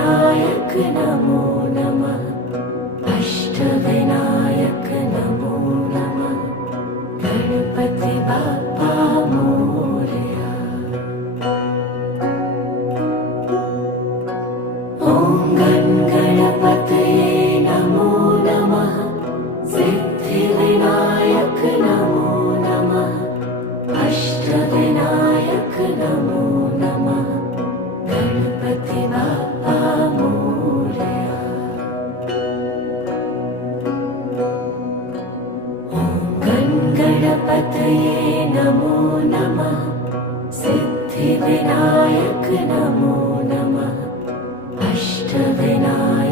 सिद्धिविनायक नमो नमः। अष्टविनायक नमो नमः। गणपति बाप्पा मोरया। ॐ गणपतये नमो नमः। सिद्धिविनायक नमो नमः। अष्टविनायक नमो नमः। गणपति बाप्पा मोरया। ॐ गणपतये नमो नमः। सिद्धिविनायक नमो नमः। अष्टविनायक